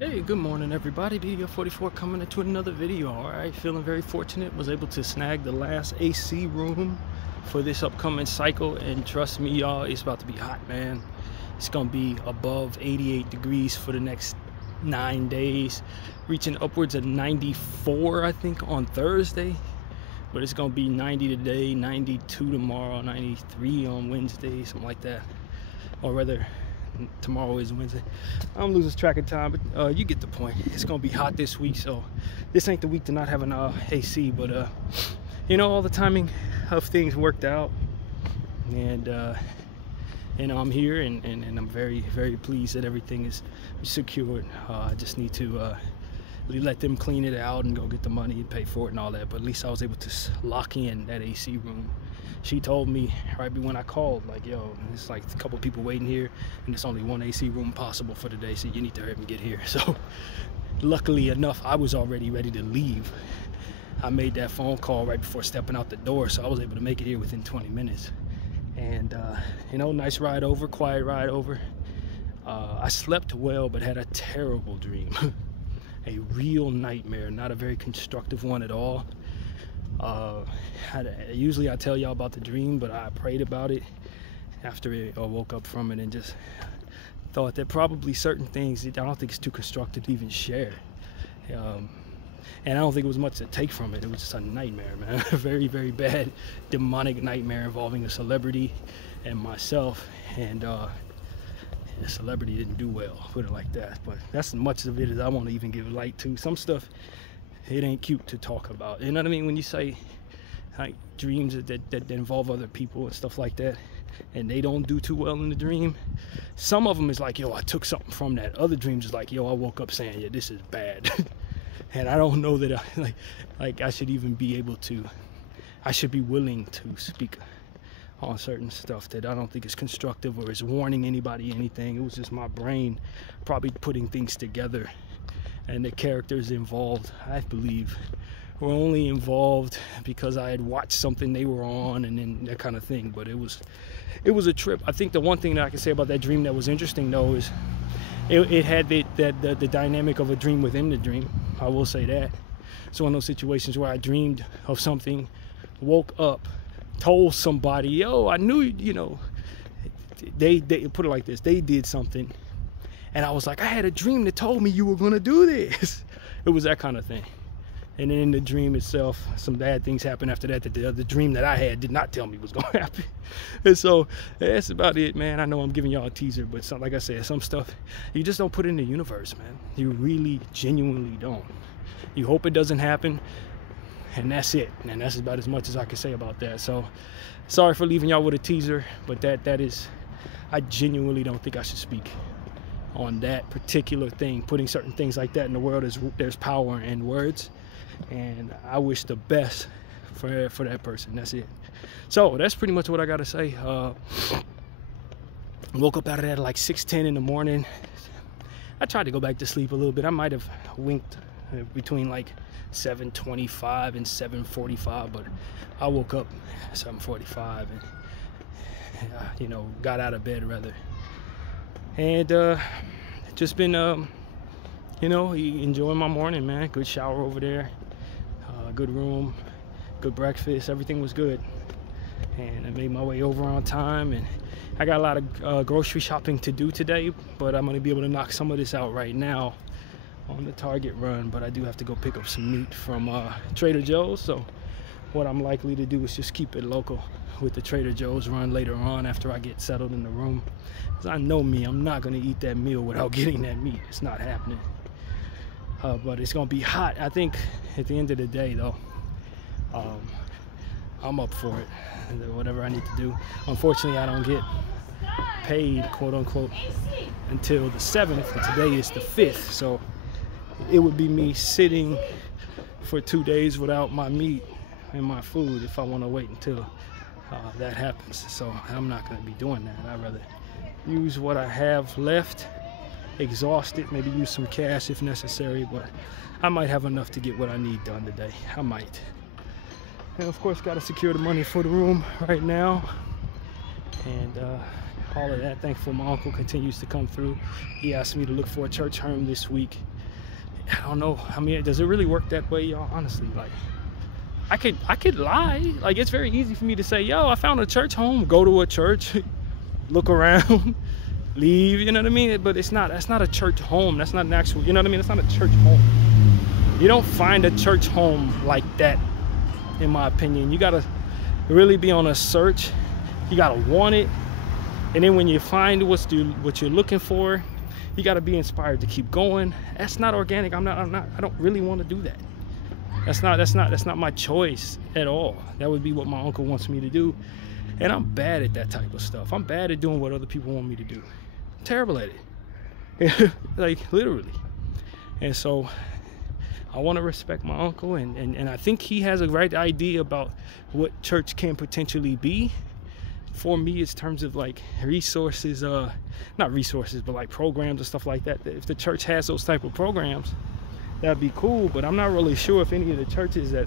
Hey, good morning everybody. Bdf 44 coming into another video. Alright, feeling very fortunate. Was able to snag the last AC room for this upcoming cycle, and trust me y'all, it's about to be hot, man. It's gonna be above 88 degrees for the next 9 days, reaching upwards of 94 I think on Thursday, but it's gonna be 90 today, 92 tomorrow, 93 on Wednesday, something like that. Or rather, tomorrow is Wednesday. I'm losing track of time, but you get the point. It's gonna be hot this week, so this ain't the week to not have an AC, but you know, all the timing of things worked out, and you know, I'm here, and I'm very pleased that everything is secured. I just need to let them clean it out and go get the money and pay for it and all that, but at least I was able to lock in that AC room. She told me right when I called, like, yo, it's like a couple people waiting here and there's only one AC room possible for the day, so you need to hurry up and get here. So luckily enough, I was already ready to leave. I made that phone call right before stepping out the door, so I was able to make it here within 20 minutes. And you know, nice ride over, quiet ride over. I slept well, but had a terrible dream. A real nightmare, not a very constructive one at all. Usually I tell y'all about the dream, but I prayed about it after I woke up from it, and just thought that probably certain things, I don't think it's too constructive to even share. And I don't think it was much to take from it. It was just a nightmare, man. A very bad demonic nightmare involving a celebrity and myself, and the celebrity didn't do well, put it like that. But that's as much of it as I want to even give light to. Some stuff, it ain't cute to talk about, you know what I mean? When you say like dreams that involve other people and stuff like that, and they don't do too well in the dream, some of them is like, yo, I took something from that. Other dreams is like, yo, I woke up saying, yeah, this is bad. And I don't know that I should even be able to, I should be willing to speak on certain stuff that I don't think is constructive or is warning anybody anything. It was just my brain probably putting things together, and the characters involved, I believe, were only involved because I had watched something they were on, and then that kind of thing. But it was a trip. I think the one thing that I can say about that dream that was interesting though is it had the dynamic of a dream within the dream. I will say that. So in those situations where I dreamed of something, woke up, told somebody, yo, I knew, you know, they put it like this, they did something, and I was like, I had a dream that told me you were gonna do this. It was that kind of thing. And then in the dream itself, some bad things happened after that the other dream that I had did not tell me was gonna happen. And so that's about it, man. I know I'm giving y'all a teaser, but like I said, some stuff you just don't put in the universe, man. You really genuinely don't. You hope it doesn't happen, and that's it. And that's about as much as I can say about that. So sorry for leaving y'all with a teaser, but that is, I genuinely don't think I should speak on that particular thing. Putting certain things like that in the world, there's power in words, and I wish the best for that person. That's it. So that's pretty much what I gotta say. Woke up out of that at like 6:10 in the morning. I tried to go back to sleep a little bit. I might have winked between like 7:25 and 7:45, but I woke up 7:45 and you know, got out of bed rather, and just been you know, enjoying my morning, man. Good shower over there, good room, good breakfast, everything was good, and I made my way over on time. And I got a lot of grocery shopping to do today, but I'm gonna be able to knock some of this out right now on the Target run. But I do have to go pick up some meat from Trader Joe's, so what I'm likely to do is just keep it local with the Trader Joe's run later on after I get settled in the room. Because I know me, I'm not gonna eat that meal without getting that meat. It's not happening. But it's gonna be hot. I think at the end of the day though, I'm up for it, whatever I need to do. Unfortunately, I don't get paid, quote unquote, until the 7th, and today is the 5th, so it would be me sitting for 2 days without my meat and my food if I want to wait until that happens. So I'm not going to be doing that. I'd rather use what I have left, exhaust it, maybe use some cash if necessary, but I might have enough to get what I need done today. I might. And of course, got to secure the money for the room right now. and all of that. Thankful my uncle continues to come through. He asked me to look for a church home this week. I don't know. I mean, does it really work that way, y'all? Honestly, like, I could lie. Like, it's very easy for me to say, yo, I found a church home. Go to a church, look around, leave. You know what I mean? But that's not a church home. That's not an actual. You know what I mean? It's not a church home. You don't find a church home like that, in my opinion. You gotta really be on a search. You gotta want it, and then when you find what you're looking for, you gotta be inspired to keep going. That's not organic. I don't really want to do that. That's not my choice at all. That would be what my uncle wants me to do, and I'm bad at that type of stuff. I'm bad at doing what other people want me to do. I'm terrible at it, like literally. And so I want to respect my uncle, and I think he has a right idea about what church can potentially be for me in terms of like resources, not resources, but like programs and stuff like that. If the church has those type of programs, that'd be cool. But I'm not really sure if any of the churches that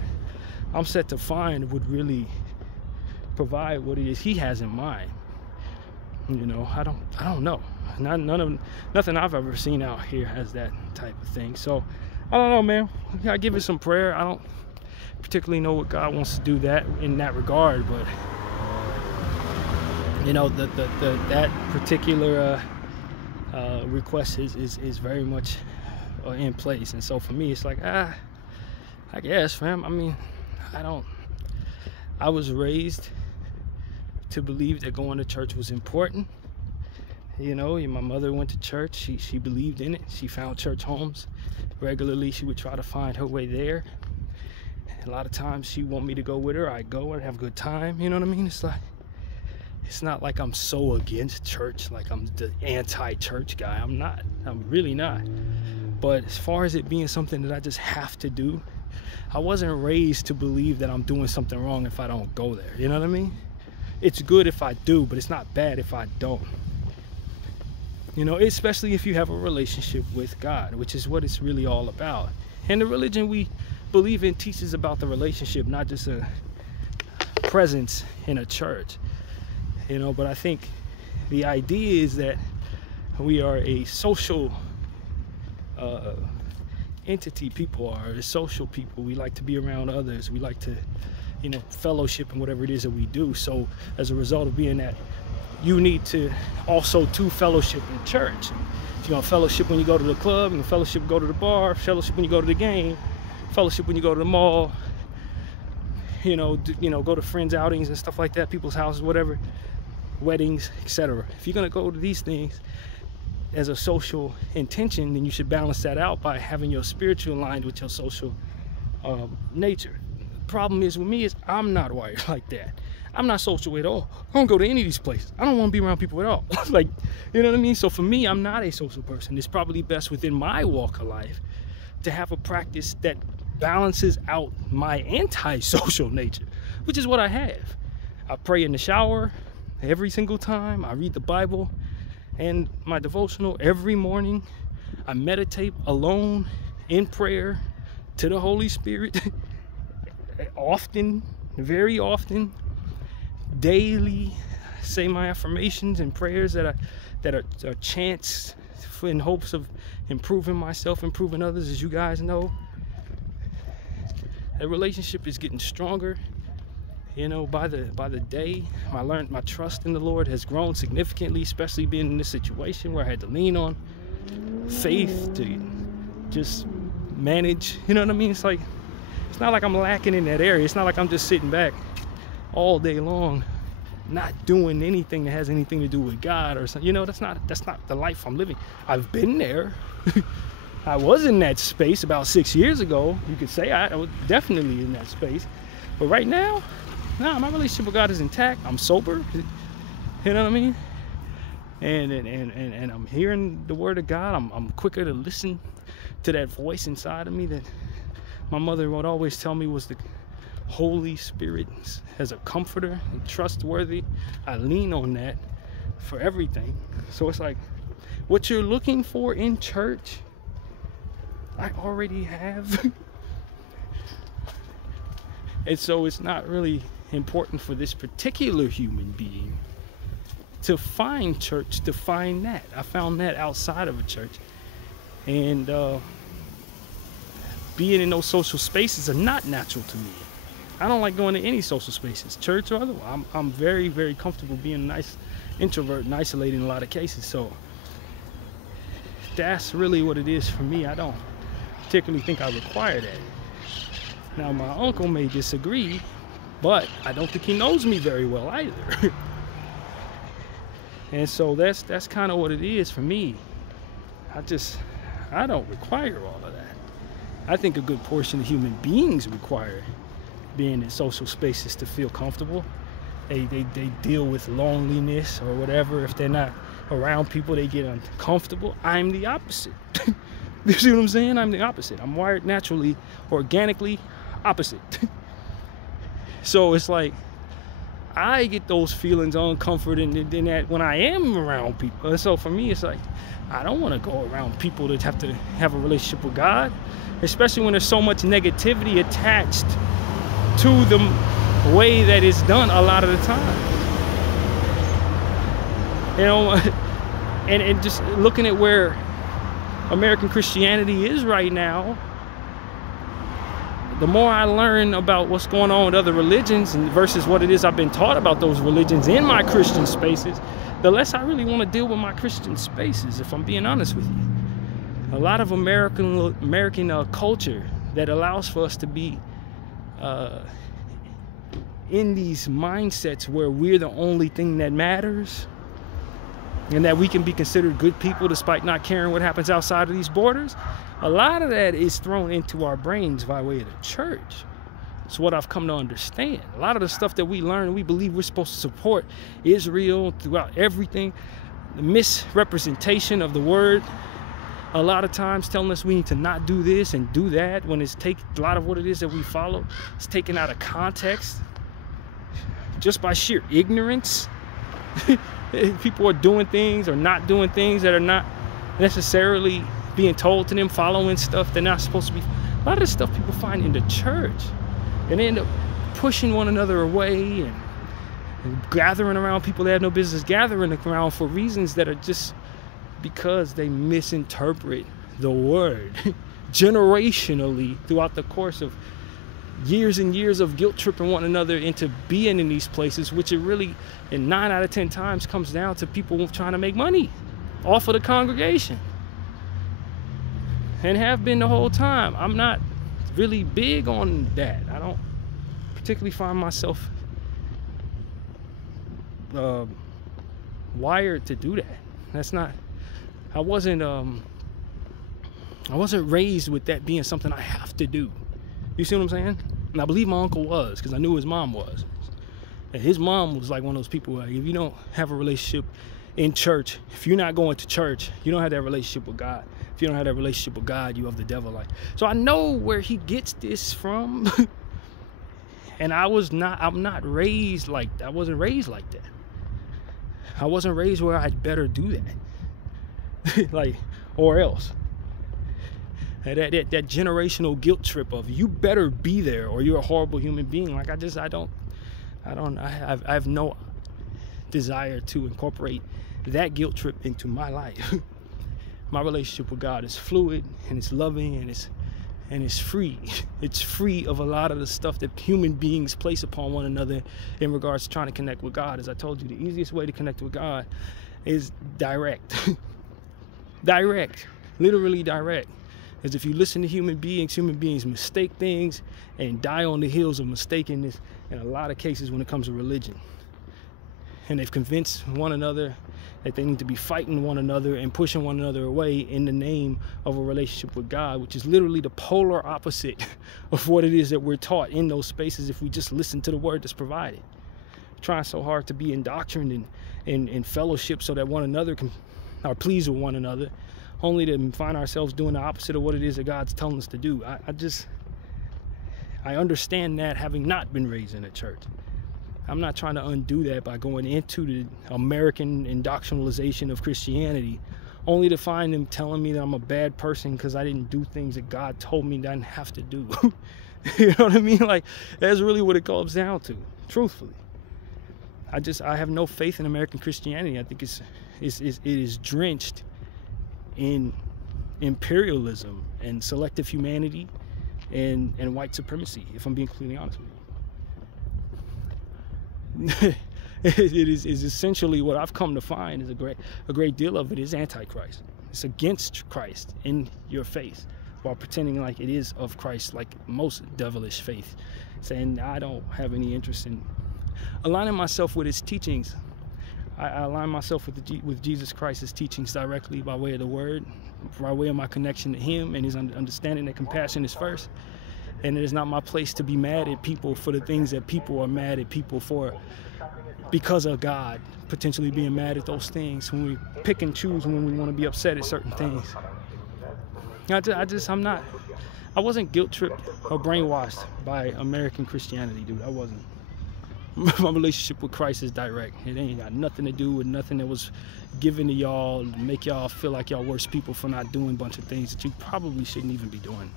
I'm set to find would really provide what it is he has in mind. You know, I don't know. Nothing I've ever seen out here has that type of thing. So I don't know, man. I give it some prayer. I don't particularly know what God wants to do that in that regard, but you know, that particular request is very much in place. And so for me, it's like, I guess, fam. I mean, I was raised to believe that going to church was important. You know, my mother went to church. She believed in it. She found church homes regularly. She would try to find her way there. A lot of times she want me to go with her. I'd go and have a good time. You know what I mean? It's not like I'm so against church, like I'm the anti-church guy. I'm not. I'm really not. But as far as it being something that I just have to do, I wasn't raised to believe that I'm doing something wrong if I don't go there. You know what I mean? It's good if I do, but it's not bad if I don't. You know, especially if you have a relationship with God, which is what it's really all about. And the religion we believe in teaches about the relationship, not just a presence in a church. You know, but I think the idea is that we are a social entity. People are a social people. We like to be around others. We like to, you know, fellowship and whatever it is that we do. So as a result of being that, you need to also to fellowship in church. If you're gonna fellowship when you go to the club, and fellowship go to the bar, fellowship when you go to the game, fellowship when you go to the mall, you know, go to friends' outings and stuff like that, people's houses, whatever, weddings, etc. If you're gonna go to these things as a social intention, then you should balance that out by having your spiritual aligned with your social nature. The problem is with me is I'm not wired like that. I'm not social at all. I don't go to any of these places. I don't want to be around people at all. Like, you know what I mean? So for me, I'm not a social person. It's probably best within my walk of life to have a practice that balances out my anti-social nature, which is what I have. I pray in the shower every single time. I read the Bible and my devotional every morning. I meditate alone in prayer to the Holy Spirit often, very often. Daily say my affirmations and prayers that are chants in hopes of improving myself, improving others. As you guys know, the relationship is getting stronger, you know, by the day. My trust in the Lord has grown significantly, especially being in this situation where I had to lean on faith to just manage, you know what I mean? It's like, it's not like I'm lacking in that area. It's not like I'm just sitting back all day long not doing anything that has anything to do with God or something. You know, that's not the life I'm living. I've been there. I was in that space about 6 years ago. You could say I was definitely in that space. But right now, nah, my relationship with God is intact. I'm sober. You know what I mean? And I'm hearing the word of God. I'm quicker to listen to that voice inside of me that my mother would always tell me was the Holy Spirit as a comforter and trustworthy. I lean on that for everything. So it's like, what you're looking for in church, I already have. And so it's not really important for this particular human being to find church, to find that. I found that outside of a church. And being in those social spaces are not natural to me. I don't like going to any social spaces, church or otherwise. I'm very, very comfortable being a nice introvert and isolated in a lot of cases. So that's really what it is for me. I don't particularly think I require that. Now, my uncle may disagree, but I don't think he knows me very well either. And so that's kind of what it is for me. I don't require all of that. I think a good portion of human beings require being in social spaces to feel comfortable. They deal with loneliness or whatever. If they're not around people, they get uncomfortable. I'm the opposite. You see what I'm saying? I'm the opposite. I'm wired naturally, organically opposite. So it's like I get those feelings uncomfort in that when I am around people. And so for me, it's like I don't want to go around people that have to have a relationship with God, especially when there's so much negativity attached to the way that it's done a lot of the time. You know, and just looking at where American Christianity is right now, the more I learn about what's going on with other religions and versus what it is I've been taught about those religions in my Christian spaces, the less I really want to deal with my Christian spaces, if I'm being honest with you. A lot of American culture that allows for us to be in these mindsets where we're the only thing that matters and that we can be considered good people despite not caring what happens outside of these borders. A lot of that is thrown into our brains by way of the church. It's what I've come to understand. A lot of the stuff that we learn, we believe we're supposed to support Israel throughout everything. The misrepresentation of the word, a lot of times telling us we need to not do this and do that, when it's a lot of what it is that we follow, it's taken out of context just by sheer ignorance. People are doing things or not doing things that are not necessarily being told to them, following stuff they're not supposed to be. A lot of the stuff people find in the church, and they end up pushing one another away and gathering around people they have no business gathering around for reasons that are just because they misinterpret the word generationally throughout the course of years and years of guilt tripping one another into being in these places, which it really, in 9 out of 10 times, comes down to people trying to make money off of the congregation. And have been the whole time. I'm not really big on that. I don't particularly find myself wired to do that. That's not, I wasn't raised with that being something I have to do. You see what I'm saying? And I believe my uncle was, because I knew his mom was. And his mom was like one of those people where if you don't have a relationship in church, if you're not going to church, you don't have that relationship with God. If you don't have that relationship with God, you have the devil. Like, so I know where he gets this from. And I wasn't raised like that. I wasn't raised like that. I wasn't raised where I'd better do that. Like, or else. That generational guilt trip of you better be there or you're a horrible human being. Like I have no desire to incorporate that guilt trip into my life. My relationship with God is fluid and it's loving and it's free. It's free of a lot of the stuff that human beings place upon one another in regards to trying to connect with God. As I told you, the easiest way to connect with God is direct. Direct. Literally direct. As if you listen to human beings mistake things and die on the heels of mistaking in a lot of cases when it comes to religion. And they've convinced one another that they need to be fighting one another and pushing one another away in the name of a relationship with God, which is literally the polar opposite of what it is that we're taught in those spaces if we just listen to the word that's provided. Trying so hard to be indoctrined in fellowship so that one another can are pleased with one another, only to find ourselves doing the opposite of what it is that God's telling us to do. I understand that, having not been raised in a church. I'm not trying to undo that by going into the American indoctrinalization of Christianity, only to find them telling me that I'm a bad person because I didn't do things that God told me that I didn't have to do. You know what I mean? Like, that's really what it comes down to, truthfully. I have no faith in American Christianity. I think it is drenched in imperialism and selective humanity and white supremacy, if I'm being completely honest with you. It is essentially what I've come to find is a great deal of it is antichrist. It's against Christ in your face while pretending like it is of Christ, like most devilish faith, saying I don't have any interest in aligning myself with his teachings. I align myself with Jesus Christ's teachings directly by way of the word, by way of my connection to him and his understanding that compassion is first. And it is not my place to be mad at people for the things that people are mad at people for because of God potentially being mad at those things, when we pick and choose when we want to be upset at certain things. I wasn't guilt tripped or brainwashed by American Christianity, dude. I wasn't. My relationship with Christ is direct. It ain't got nothing to do with nothing that was given to y'all to make y'all feel like y'all worse people for not doing a bunch of things that you probably shouldn't even be doing.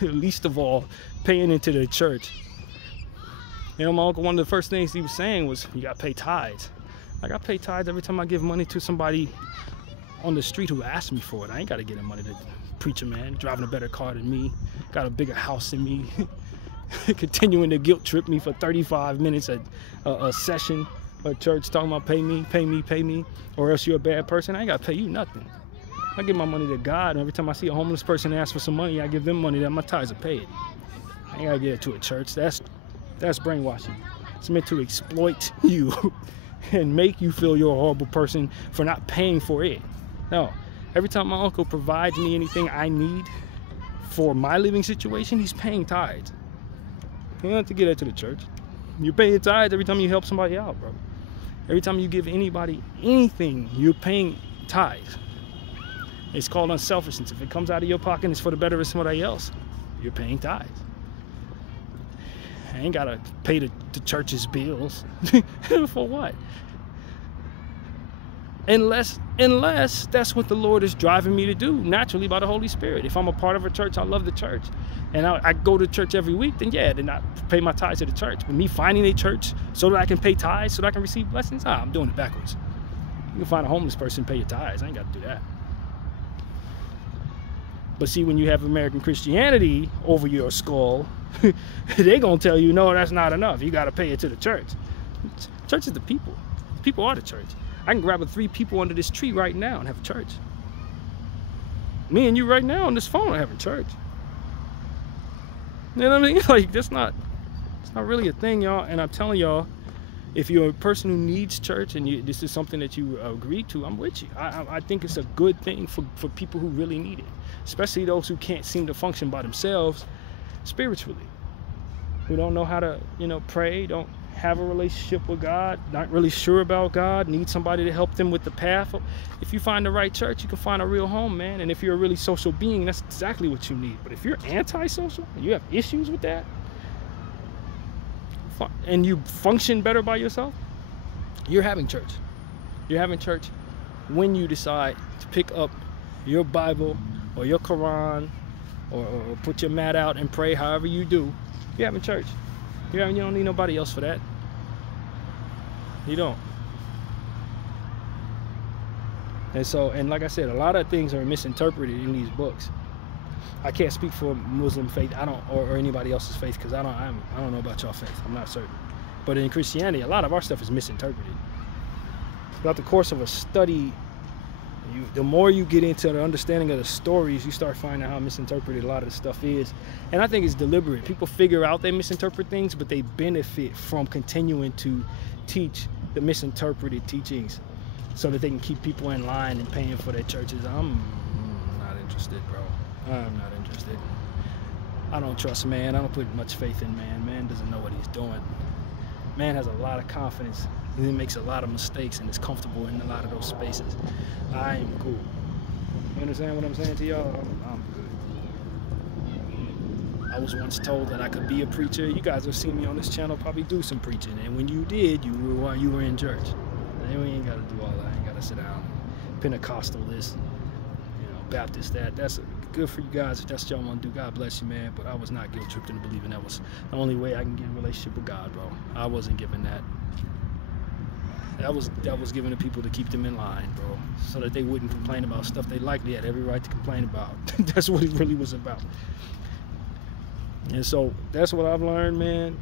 Least of all, paying into the church. You know, my uncle, one of the first things he was saying was, you gotta pay tithes. Like, I pay tithes every time I give money to somebody on the street who asked me for it. I ain't gotta get him money to preach a man, driving a better car than me, got a bigger house than me, continuing to guilt trip me for 35 minutes a session at church, talking about pay me, or else you're a bad person. I ain't gotta pay you nothing. I give my money to God, and every time I see a homeless person ask for some money, I give them money that my tithes are paid. I ain't gotta get it to a church. That's brainwashing. It's meant to exploit you and make you feel you're a horrible person for not paying for it. No, every time my uncle provides me anything I need for my living situation, he's paying tithes. You don't have to get that to the church. You're paying tithes every time you help somebody out, bro. Every time you give anybody anything, you're paying tithes. It's called unselfishness. If it comes out of your pocket and it's for the better of somebody else, you're paying tithes. I ain't gotta pay the church's bills. For what? Unless that's what the Lord is driving me to do naturally by the Holy Spirit. If I'm a part of a church, I love the church, and I go to church every week, then yeah, then I pay my tithes to the church. But me finding a church so that I can pay tithes, so that I can receive blessings, I'm doing it backwards. You can find a homeless person, pay your tithes. I ain't got to do that. But see, when you have American Christianity over your skull, they're going to tell you, no, that's not enough. You got to pay it to the church. Church is the people. The people are the church. I can grab 3 people under this tree right now and have a church. Me and you right now on this phone are having church. You know what I mean? Like, it's not really a thing, y'all. And I'm telling y'all, if you're a person who needs church and this is something that you agree to, I'm with you. I think it's a good thing for people who really need it, especially those who can't seem to function by themselves spiritually, who don't know how to, pray, don't have a relationship with God, not really sure about God, need somebody to help them with the path. If you find the right church, you can find a real home, man. And if you're a really social being, that's exactly what you need. But if you're antisocial and you have issues with that, and you function better by yourself, you're having church. You're having church when you decide to pick up your Bible or your Quran or put your mat out and pray, however you do. You're having church. You don't need nobody else for that. You don't. And like I said, a lot of things are misinterpreted in these books. I can't speak for Muslim faith. Or anybody else's faith, because I don't know about y'all faith. I'm not certain. But in Christianity, a lot of our stuff is misinterpreted. Throughout the course of a study, the more you get into the understanding of the stories, you start finding out how misinterpreted a lot of the stuff is. And I think it's deliberate. People figure out they misinterpret things, but they benefit from continuing to teach the misinterpreted teachings so that they can keep people in line and paying for their churches. I'm not interested, bro. I'm not interested. I don't trust man. I don't put much faith in man. Man doesn't know what he's doing. Man has a lot of confidence. He makes a lot of mistakes and is comfortable in a lot of those spaces. I am cool. You understand what I'm saying to y'all? I'm good. I was once told that I could be a preacher. You guys have seen me on this channel probably do some preaching. And when you did, you were in church. And we ain't got to do all that. I ain't got to sit down Pentecostal this. Baptist that. That's good for you guys if that's what y'all want to do. God bless you, man. But I was not guilt tripped into believing that was the only way I can get a relationship with God, bro. I wasn't given that. That was given to people to keep them in line, bro, so that they wouldn't complain about stuff they likely had every right to complain about. That's what it really was about. And so that's what I've learned, man.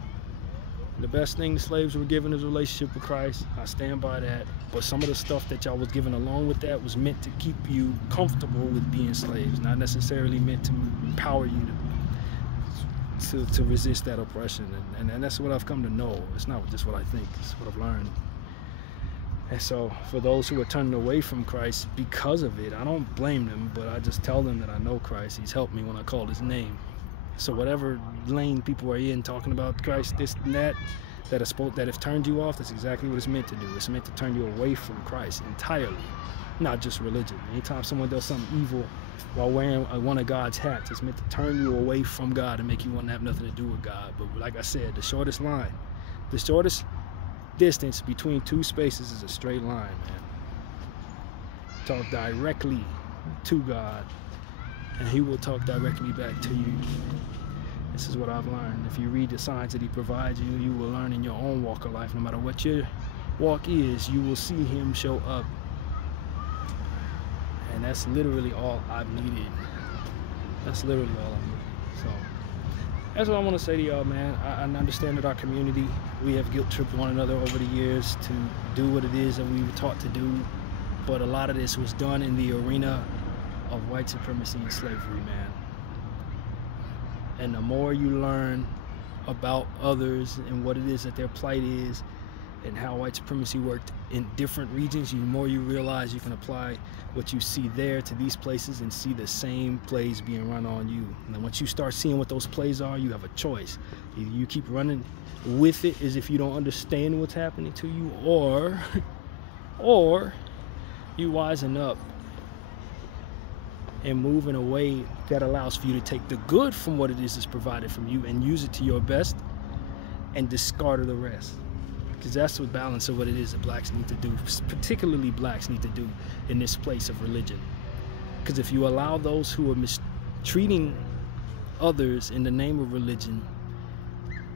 The best thing the slaves were given is a relationship with Christ. I stand by that. But some of the stuff that y'all was given along with that was meant to keep you comfortable with being slaves, not necessarily meant to empower you to resist that oppression. And that's what I've come to know. It's not just what I think, it's what I've learned. And so for those who are turning away from Christ because of it, I don't blame them, but I just tell them that I know Christ. He's helped me when I call his name. So whatever lane people are in talking about Christ, this and that have turned you off, that's exactly what it's meant to do. It's meant to turn you away from Christ entirely, not just religion. Anytime someone does something evil while wearing one of God's hats, it's meant to turn you away from God and make you want to have nothing to do with God. But like I said, the shortest distance between two spaces is a straight line, man. Talk directly to God, and he will talk directly back to you. This is what I've learned. If you read the signs that he provides you, you will learn in your own walk of life, no matter what your walk is, you will see him show up. And that's literally all I've needed. That's literally all I've needed. So that's what I want to say to y'all, man. I understand that our community, we have guilt tripped one another over the years to do what it is that we were taught to do. But a lot of this was done in the arena of white supremacy and slavery, man. And the more you learn about others and what it is that their plight is and how white supremacy worked in different regions, the more you realize you can apply what you see there to these places and see the same plays being run on you. And then once you start seeing what those plays are, you have a choice. Either you keep running with it as if you don't understand what's happening to you, or you wisen up and move in a way that allows for you to take the good from what it is that's provided from you and use it to your best and discard the rest. Because that's what balance of what it is that blacks need to do, particularly blacks need to do in this place of religion. Because if you allow those who are mistreating others in the name of religion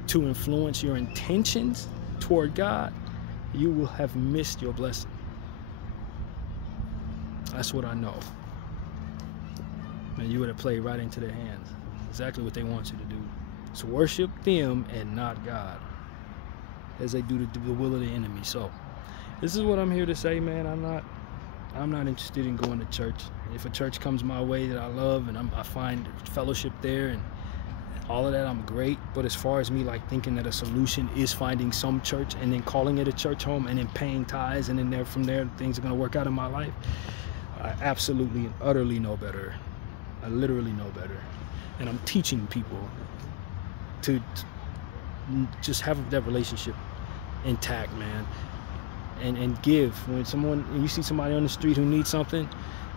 to influence your intentions toward God, you will have missed your blessing. That's what I know. And you would have played right into their hands. Exactly what they want you to do. So worship them and not God, as they do the will of the enemy. So this is what I'm here to say, man. I'm not interested in going to church. If a church comes my way that I love and I find fellowship there and all of that, I'm great. But as far as me like thinking that a solution is finding some church and then calling it a church home and then paying tithes and then from there things are going to work out in my life, I absolutely and utterly know better. I literally know better. And I'm teaching people to just have that relationship intact, man, and give. When you see somebody on the street who needs something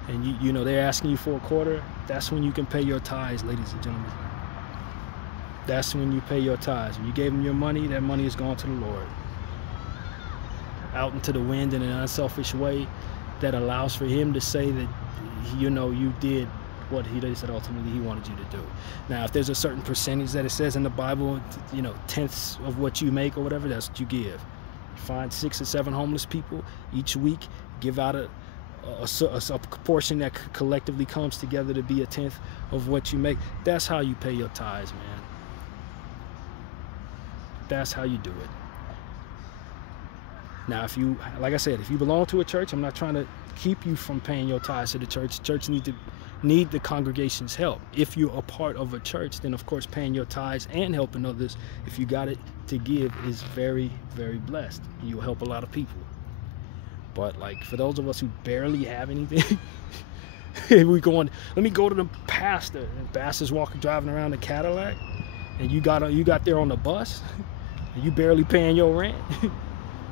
and you know they're asking you for a quarter, that's when you can pay your tithes, ladies and gentlemen. That's when you pay your tithes. When you gave them your money, that money is gone to the Lord, out into the wind in an unselfish way that allows for him to say that, you know, you did what he said ultimately he wanted you to do. Now, if there's a certain percentage that it says in the Bible, you know, tenths of what you make or whatever, that's what you give. Find 6 or 7 homeless people each week, give out a portion that collectively comes together to be a tenth of what you make. That's how you pay your tithes, man. That's how you do it. Now, if you, like I said, if you belong to a church, I'm not trying to keep you from paying your tithes to the church. Church need the congregation's help. If you're a part of a church, then of course paying your tithes and helping others, if you got it to give, is very, very blessed. You'll help a lot of people. But like for those of us who barely have anything, we going, let me go to the pastor, and the pastor's driving around a Cadillac, and you got there on the bus, and you barely paying your rent.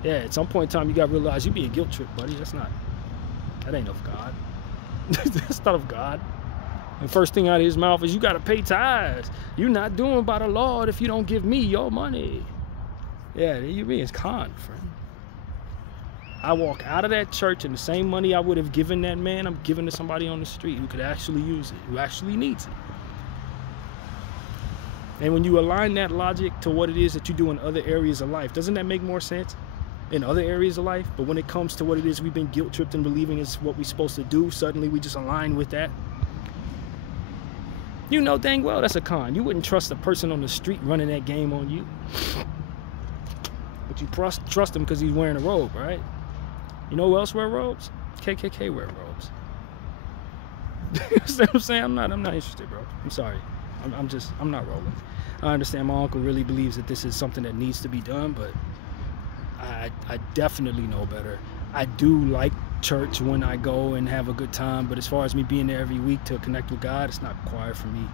Yeah, at some point in time you got to realize you be a guilt trip, buddy. That ain't of God. That's not of God. And first thing out of his mouth is, you got to pay tithes. You're not doing by the Lord if you don't give me your money. Yeah, you being con, friend. I walk out of that church and the same money I would have given that man, I'm giving to somebody on the street who could actually use it, who actually needs it. And when you align that logic to what it is that you do in other areas of life, doesn't that make more sense in other areas of life? But when it comes to what it is we've been guilt-tripped and believing is what we're supposed to do, suddenly we just align with that. You know dang well that's a con. You wouldn't trust a person on the street running that game on you. But you trust him because he's wearing a robe, right? You know who else wear robes? KKK wear robes. You know what I'm saying? I'm not interested, bro. I'm sorry. I'm not rolling. I understand my uncle really believes that this is something that needs to be done, but I definitely know better. I do like church when I go and have a good time, but as far as me being there every week to connect with God, it's not required for me.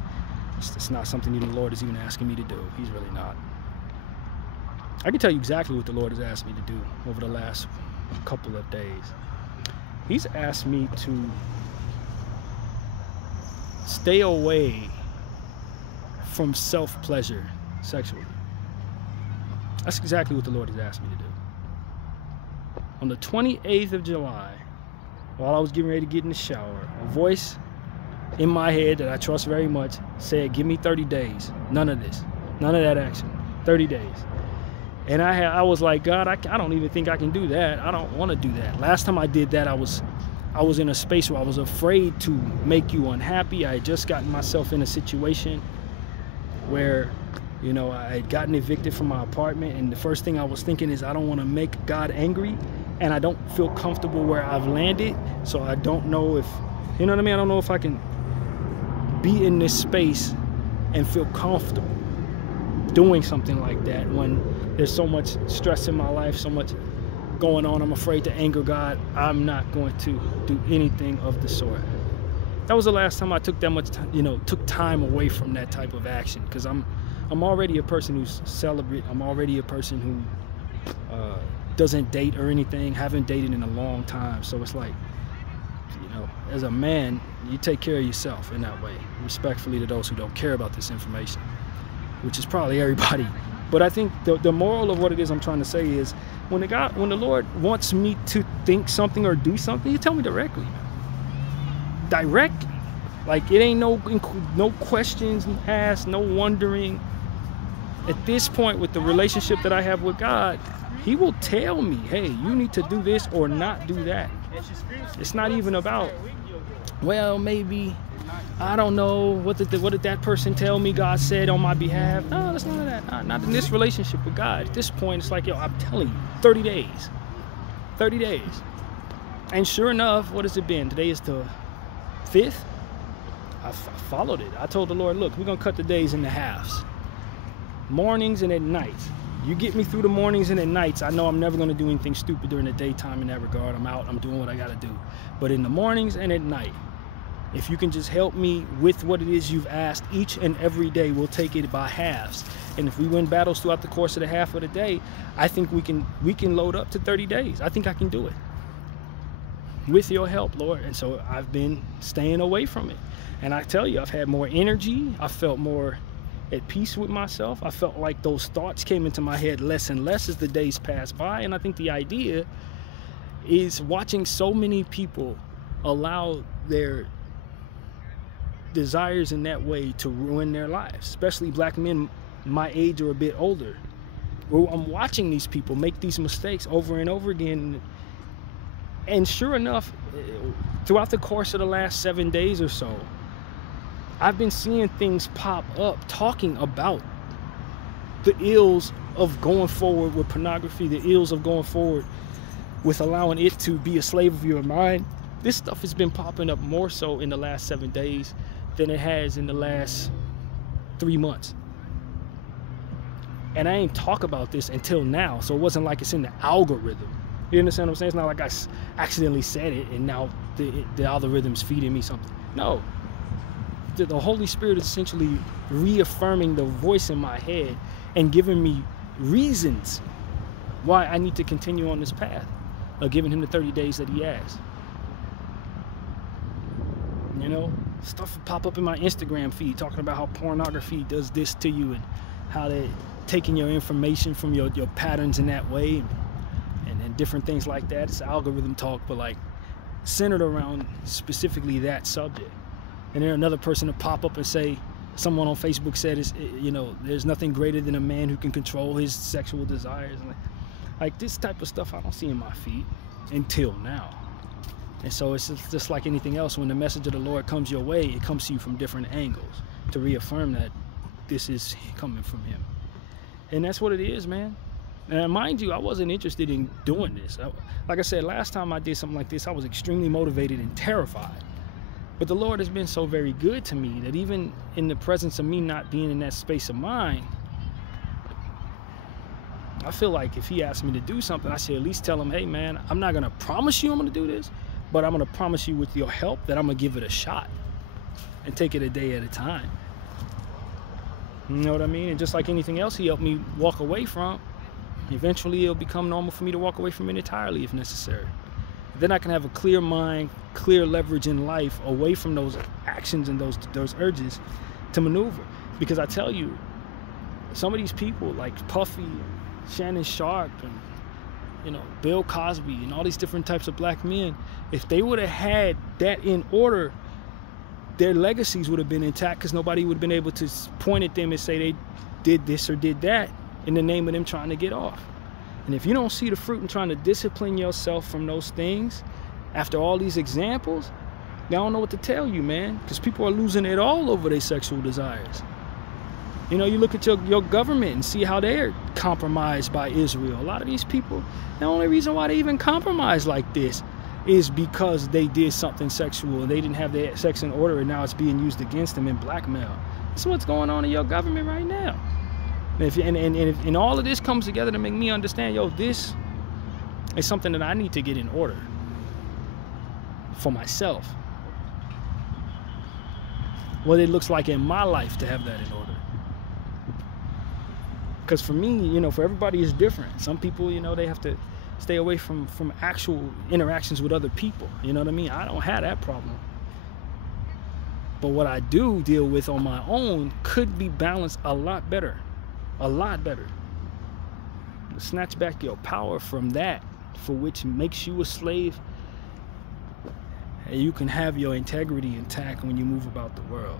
It's not something even the Lord is even asking me to do. He's really not. I can tell you exactly what the Lord has asked me to do over the last couple of days. He's asked me to stay away from self-pleasure sexually. That's exactly what the Lord has asked me to do. On the 28th of July, while I was getting ready to get in the shower, a voice in my head that I trust very much said, give me 30 days. None of this. None of that action. 30 days. And I was like, God, I don't even think I can do that. I don't want to do that. Last time I did that, I was in a space where I was afraid to make you unhappy. I had just gotten myself in a situation where, you know, I had gotten evicted from my apartment, and the first thing I was thinking is I don't want to make God angry, and I don't feel comfortable where I've landed, so I don't know if, you know what I mean? I don't know if I can be in this space and feel comfortable doing something like that when there's so much stress in my life, so much going on. I'm afraid to anger God. I'm not going to do anything of the sort. That was the last time I took that much time, took time away from that type of action, because I'm already a person who's celibate. I'm already a person who doesn't date or anything, haven't dated in a long time. So it's like, as a man, you take care of yourself in that way, respectfully to those who don't care about this information, which is probably everybody. But I think the moral of what it is I'm trying to say is, when the Lord wants me to think something or do something, you tell me directly. Directly. Like, it ain't no questions asked, no wondering. At this point, with the relationship that I have with God, He will tell me, hey, you need to do this or not do that. It's not even about, well, maybe, I don't know, what did that person tell me God said on my behalf? No, that's none of that. Not in this relationship with God. At this point, it's like, yo, I'm telling you, 30 days. 30 days. And sure enough, what has it been? Today is the 5th. I followed it. I told the Lord, look, we're going to cut the days into halves. Mornings and at nights. You get me through the mornings and at nights, I know I'm never going to do anything stupid during the daytime in that regard. I'm out, I'm doing what I got to do. But in the mornings and at night, if you can just help me with what it is you've asked each and every day, we'll take it by halves. And if we win battles throughout the course of the half of the day, I think we can load up to 30 days. I think I can do it. With your help, Lord. And so I've been staying away from it. And I tell you, I've had more energy. I felt more at peace with myself. I felt like those thoughts came into my head less and less as the days passed by. And I think the idea is, watching so many people allow their desires in that way to ruin their lives, especially black men my age or a bit older. I'm watching these people make these mistakes over and over again. And sure enough, throughout the course of the last 7 days or so, I've been seeing things pop up talking about the ills of going forward with pornography, the ills of going forward with allowing it to be a slave of your mind. This stuff has been popping up more so in the last 7 days than it has in the last 3 months. And I ain't talk about this until now, so it wasn't like it's in the algorithm. You understand what I'm saying? It's not like I accidentally said it and now the algorithm's feeding me something. No. The Holy Spirit is essentially reaffirming the voice in my head and giving me reasons why I need to continue on this path of giving Him the 30 days that He asked. Stuff will pop up in my Instagram feed talking about how pornography does this to you and how they're taking your information from your patterns in that way and different things like that. It's algorithm talk, but like centered around specifically that subject. And then another person to pop up and say, someone on Facebook said, there's nothing greater than a man who can control his sexual desires. Like this type of stuff I don't see in my feed until now. And so it's just like anything else. When the message of the Lord comes your way, it comes to you from different angles to reaffirm that this is coming from him. And that's what it is, man. And mind you, I wasn't interested in doing this. Like I said, last time I did something like this, I was extremely motivated and terrified. But the Lord has been so very good to me that even in the presence of me not being in that space of mind, I feel like if he asked me to do something, I should at least tell him, hey man, I'm not gonna promise you I'm gonna do this, but I'm gonna promise you with your help that I'm gonna give it a shot and take it a day at a time. You know what I mean? And just like anything else he helped me walk away from, eventually it'll become normal for me to walk away from it entirely if necessary. Then I can have a clear mind, clear leverage in life away from those actions and those urges to maneuver. Because I tell you, some of these people like Puffy, Shannon Sharp, and Bill Cosby, and all these different types of black men, if they would have had that in order, their legacies would have been intact, because nobody would have been able to point at them and say they did this or did that in the name of them trying to get off. And if you don't see the fruit in trying to discipline yourself from those things after all these examples, I don't know what to tell you, man, because people are losing it all over their sexual desires. You look at your government and see how they're compromised by Israel. A lot of these people, the only reason why they even compromise like this is because they did something sexual and they didn't have their sex in order, and now it's being used against them in blackmail. That's what's going on in your government right now. And all of this comes together to make me understand, this is something that I need to get in order for myself. What it looks like in my life to have that in order. Because for me, for everybody it's different. Some people, they have to stay away from actual interactions with other people. You know what I mean? I don't have that problem. But what I do deal with on my own could be balanced a lot better. A lot better. Snatch back your power from that for which makes you a slave, and you can have your integrity intact when you move about the world.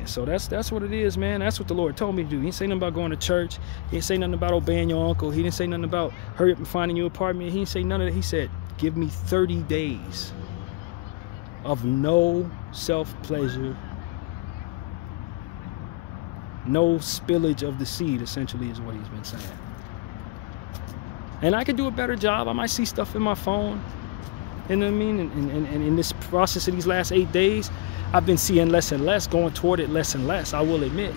And so that's what it is, man. That's what the Lord told me to do. He didn't say nothing about going to church. He didn't say nothing about obeying your uncle. He didn't say nothing about hurry up and finding you an apartment. He didn't say none of that. He said, give me 30 days of no self-pleasure, no spillage of the seed, essentially, is what he's been saying. And I could do a better job. I might see stuff in my phone. You know what I mean? And in this process of these last 8 days, I've been seeing less and less, going toward it less and less. I will admit,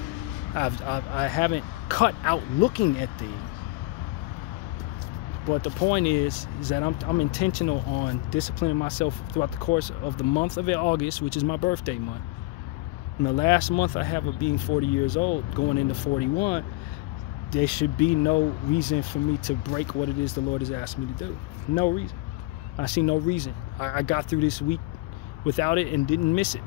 I haven't cut out looking at things. But the point is that I'm intentional on disciplining myself throughout the course of the month of August, which is my birthday month. In the last month I have of being 40 years old, going into 41, there should be no reason for me to break what it is the Lord has asked me to do. No reason. I see no reason. I got through this week without it and didn't miss it.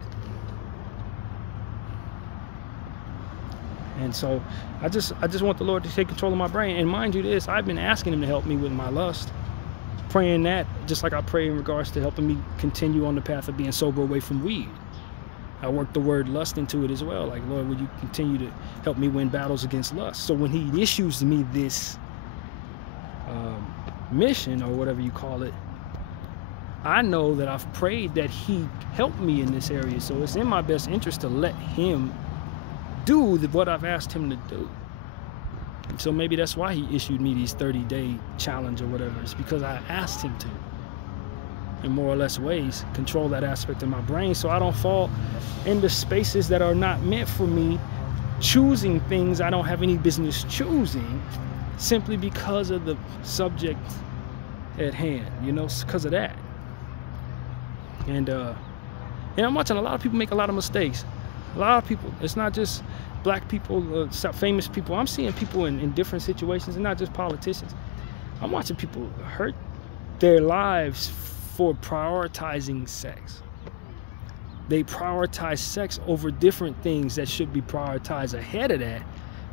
And so I just want the Lord to take control of my brain. And mind you this, I've been asking him to help me with my lust, praying that, just like I pray in regards to helping me continue on the path of being sober away from weed. I work the word lust into it as well. Like, Lord, would you continue to help me win battles against lust? So when he issues me this mission, or whatever you call it, I know that I've prayed that he helped me in this area. So it's in my best interest to let him do what I've asked him to do. And so maybe that's why he issued me these 30-day challenge or whatever. It's because I asked him to, in more or less ways, control that aspect of my brain so I don't fall into spaces that are not meant for me, choosing things I don't have any business choosing simply because of the subject at hand, because of that. And I'm watching a lot of people make a lot of mistakes. A lot of people. It's not just black people, famous people. I'm seeing people in different situations, and not just politicians. I'm watching people hurt their lives for prioritizing sex. They prioritize sex over different things that should be prioritized ahead of that,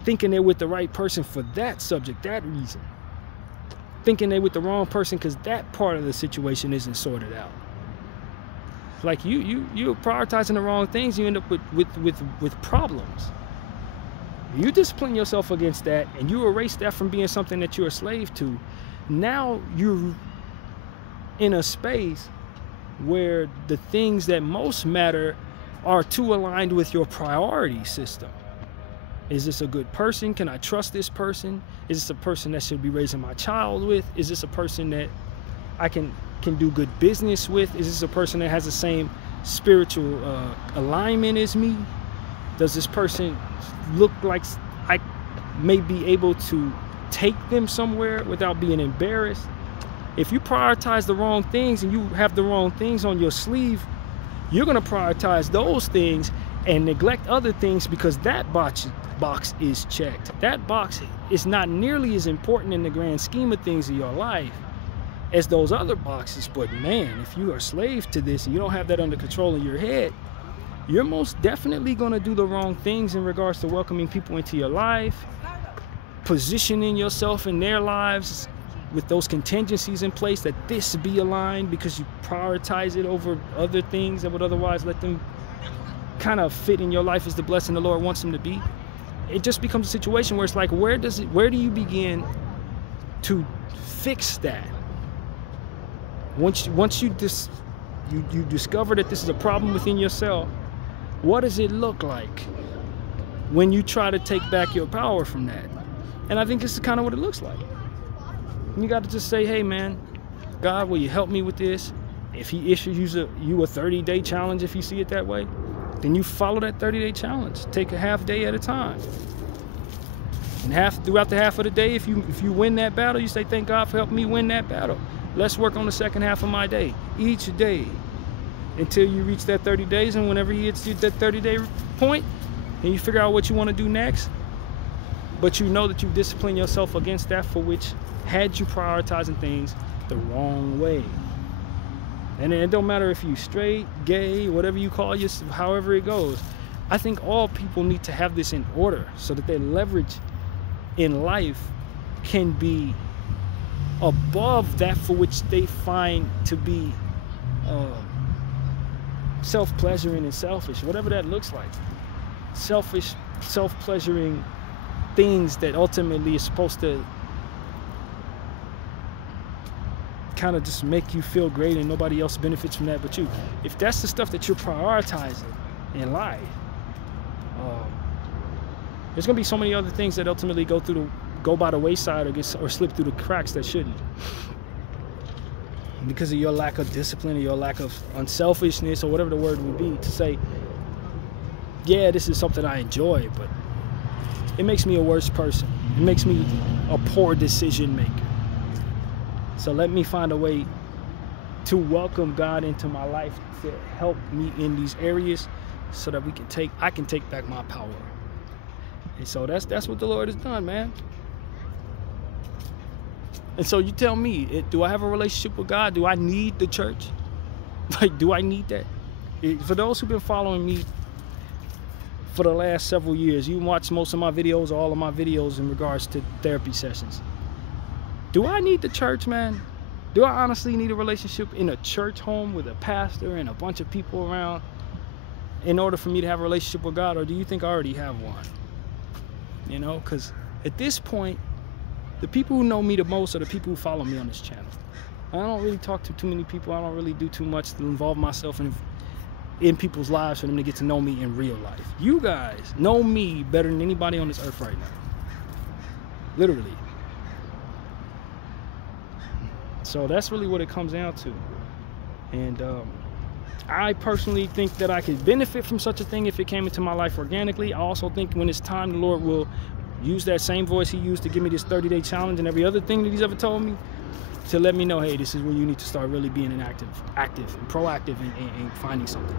thinking they're with the right person for that subject, that reason. thinking they with the wrong person because that part of the situation isn't sorted out. Like you're prioritizing the wrong things, you end up with problems. You discipline yourself against that and you erase that from being something that you're a slave to. Now you're in a space where the things that most matter are too aligned with your priority system. Is this a good person? Can I trust this person? Is this a person that should be raising my child with? Is this a person that I can do good business with? Is this a person that has the same spiritual alignment as me? Does this person look like I may be able to take them somewhere without being embarrassed? If you prioritize the wrong things and you have the wrong things on your sleeve, you're going to prioritize those things and neglect other things because that box is checked. That box is not nearly as important in the grand scheme of things in your life as those other boxes. But man, if you are a slave to this and you don't have that under control in your head, you're most definitely going to do the wrong things in regards to welcoming people into your life, positioning yourself in their lives with those contingencies in place that this be aligned because you prioritize it over other things that would otherwise let them kind of fit in your life as the blessing the Lord wants them to be. It just becomes a situation where it's like, where do you begin to fix that? Once you discover that this is a problem within yourself, what does it look like when you try to take back your power from that? And I think this is kind of what it looks like. You got to just say, hey man, God, will you help me with this? If he issues you a 30-day challenge, if you see it that way, then you follow that 30-day challenge. Take a half day at a time. And throughout the half of the day, if you win that battle, you say, thank God for helping me win that battle. Let's work on the second half of my day, each day, until you reach that 30 days. And whenever you hit that 30-day point, and you figure out what you want to do next, but you know that you discipline yourself against that for which had you prioritizing things the wrong way. And it don't matter if you straight, gay, whatever you call yourself, however it goes. I think all people need to have this in order so that their leverage in life can be above that for which they find to be self-pleasuring and selfish, whatever that looks like. Selfish, self-pleasuring things that ultimately is supposed to kind of just make you feel great and nobody else benefits from that but you. If that's the stuff that you're prioritizing in life, there's gonna be so many other things that ultimately go by the wayside or slip through the cracks that shouldn't, because of your lack of discipline or your lack of unselfishness or whatever the word would be to say, yeah, this is something I enjoy, but it makes me a worse person. It makes me a poor decision maker. So let me find a way to welcome God into my life to help me in these areas so that I can take back my power. And so that's what the Lord has done, man. And so you tell me, do I have a relationship with God? Do I need the church? Like, do I need that? For those who've been following me for the last several years, you watch most of my videos, all of my videos in regards to therapy sessions. Do I need the church, man? Do I honestly need a relationship in a church home with a pastor and a bunch of people around in order for me to have a relationship with God? Or do you think I already have one? You know, because at this point, the people who know me the most are the people who follow me on this channel. I don't really talk to too many people. I don't really do too much to involve myself in people's lives for them to get to know me in real life. You guys know me better than anybody on this earth right now. Literally. So that's really what it comes down to. And I personally think that I could benefit from such a thing if it came into my life organically. I also think when it's time, the Lord will use that same voice he used to give me this 30-day challenge and every other thing that he's ever told me to let me know, hey, this is where you need to start really being active and proactive in finding something.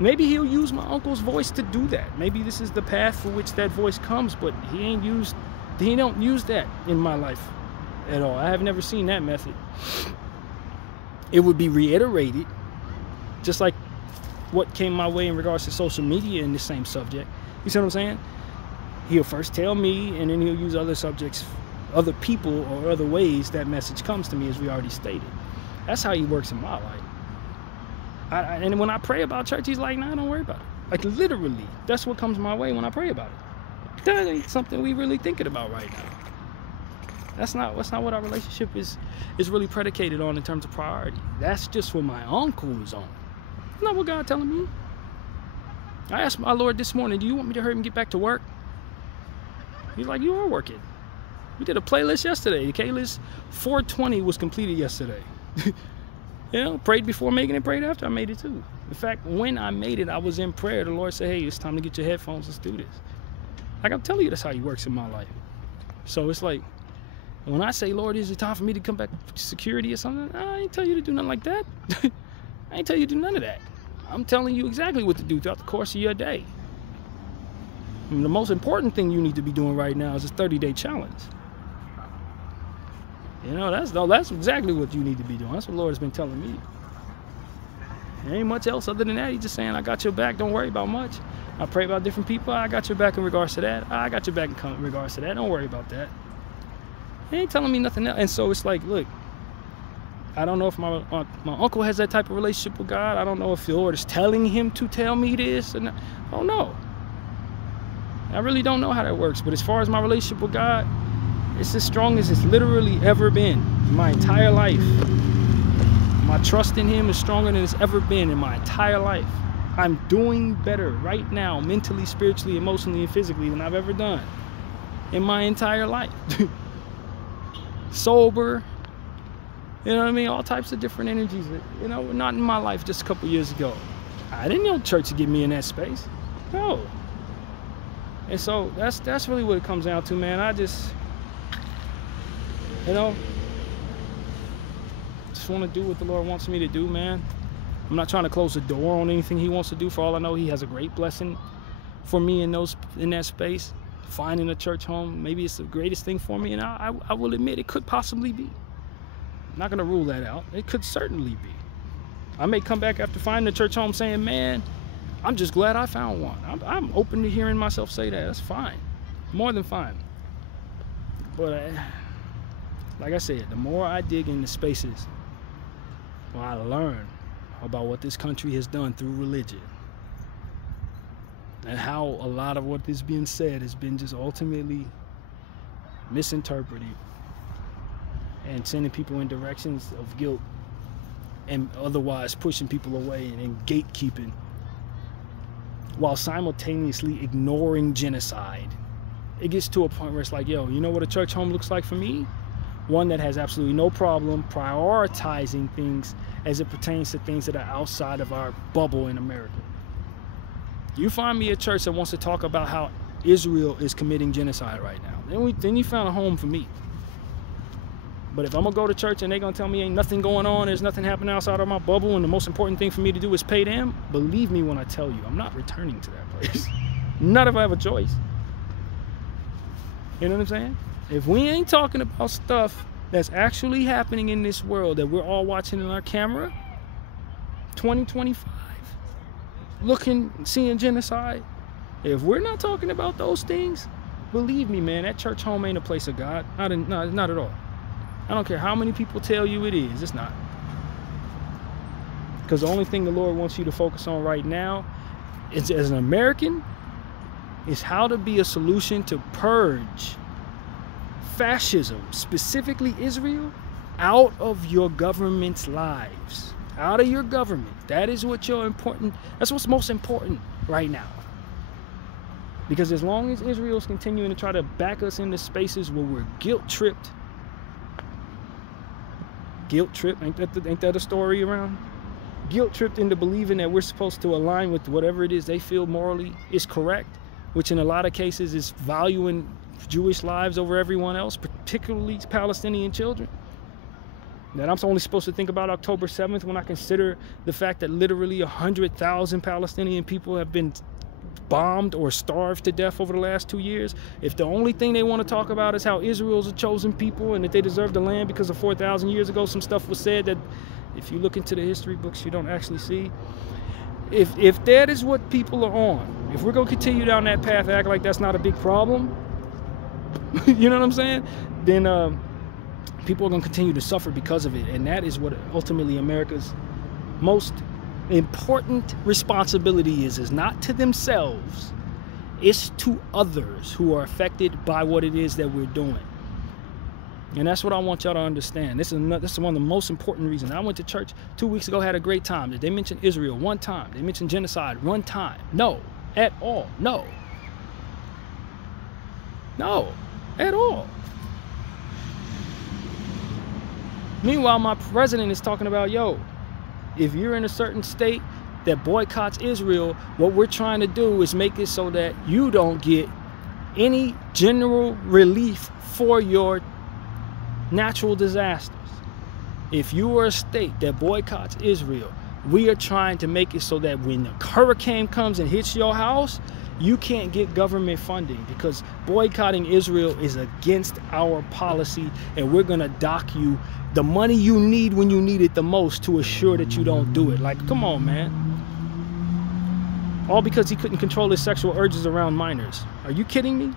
Maybe he'll use my uncle's voice to do that. Maybe this is the path for which that voice comes, but he don't use that in my life at all. I have never seen that method. It would be reiterated, just like what came my way in regards to social media in the same subject. You see what I'm saying? He'll first tell me, and then he'll use other subjects other people or other ways that message comes to me, as we already stated. That's how he works in my life. And when I pray about church, he's like, nah, don't worry about it. Like, literally, that's what comes my way when I pray about it. That ain't something we really thinking about right now. That's not what our relationship is really predicated on in terms of priority. That's just what my uncle is on. That's not what God telling me. I asked my Lord this morning, do you want me to hurry and get back to work? He's like, you are working. We did a playlist yesterday. The playlist 420 was completed yesterday. You know, prayed before making it, prayed after I made it too. In fact, when I made it, I was in prayer. The Lord said, hey, it's time to get your headphones. Let's do this. Like, I'm telling you, that's how he works in my life. So it's like, when I say, Lord, is it time for me to come back to security or something? I ain't tell you to do nothing like that. I ain't tell you to do none of that. I'm telling you exactly what to do throughout the course of your day. I mean, the most important thing you need to be doing right now is this 30-day challenge. You know, that's exactly what you need to be doing. That's what the Lord has been telling me. There ain't much else other than that. He's just saying, I got your back. Don't worry about much. I pray about different people. I got your back in regards to that. I got your back in regards to that. Don't worry about that. He ain't telling me nothing else. And so it's like, look, I don't know if my uncle has that type of relationship with God. I don't know if the Lord is telling him to tell me this. And I don't know. I really don't know how that works. But as far as my relationship with God, it's as strong as it's literally ever been in my entire life. My trust in him is stronger than it's ever been in my entire life. I'm doing better right now, mentally, spiritually, emotionally, and physically than I've ever done in my entire life. Sober, you know what I mean? All types of different energies that, you know, were not in my life just a couple years ago. I didn't know church to get me in that space. No. And so that's really what it comes down to, man. I just, you know, just want to do what the Lord wants me to do, man. I'm not trying to close the door on anything he wants to do. For all I know, he has a great blessing for me in that space. Finding a church home, maybe it's the greatest thing for me, and I will admit it could possibly be. I'm not going to rule that out. It could certainly be. I may come back after finding a church home saying, man, I'm just glad I found one. I'm open to hearing myself say that. That's fine. More than fine. But like I said, the more I dig into spaces where I learn about what this country has done through religion, and how a lot of what is being said has been just ultimately misinterpreted and sending people in directions of guilt and otherwise pushing people away and gatekeeping while simultaneously ignoring genocide. It gets to a point where it's like, yo, you know what a church home looks like for me? One that has absolutely no problem prioritizing things as it pertains to things that are outside of our bubble in America. You find me a church that wants to talk about how Israel is committing genocide right now, then you found a home for me. But if I'm gonna go to church and they're gonna tell me ain't nothing going on, there's nothing happening outside of my bubble, and the most important thing for me to do is pay them, believe me when I tell you, I'm not returning to that place. Not if I have a choice. You know what I'm saying? If we ain't talking about stuff that's actually happening in this world that we're all watching in our camera, 2025, seeing genocide, if we're not talking about those things, believe me, man, that church home ain't a place of God. Not at all. I don't care how many people tell you it is. It's not. Because the only thing the Lord wants you to focus on right now is, as an American, is how to be a solution to purge fascism, specifically Israel, out of your government's lives. Out of your government. That is what that's what's most important right now. Because as long as Israel's continuing to try to back us into spaces where we're guilt-tripped, ain't that a story around? Guilt-tripped into believing that we're supposed to align with whatever it is they feel morally is correct, which in a lot of cases is valuing Jewish lives over everyone else, particularly Palestinian children. That I'm only supposed to think about October 7th when I consider the fact that literally 100,000 Palestinian people have been bombed or starved to death over the last 2 years. If the only thing they want to talk about is how Israel's a chosen people and that they deserve the land because of 4,000 years ago some stuff was said that if you look into the history books you don't actually see. If that is what people are on, if we're going to continue down that path and act like that's not a big problem, you know what I'm saying? then people are going to continue to suffer because of it. And that is what ultimately America's most important responsibility is not to themselves. It's to others who are affected by what it is that we're doing. And that's what I want y'all to understand. This is one of the most important reasons. I went to church 2 weeks ago, had a great time. Did they mention Israel one time? They mentioned genocide one time? No, at all. No. No, at all. Meanwhile, my president is talking about, yo, if you're in a certain state that boycotts Israel, what we're trying to do is make it so that you don't get any general relief for your natural disasters. If you are a state that boycotts Israel, we are trying to make it so that when a hurricane comes and hits your house, you can't get government funding, because boycotting Israel is against our policy, and we're gonna dock you the money you need when you need it the most to assure that you don't do it. Like, come on, man. All because he couldn't control his sexual urges around minors. Are you kidding me?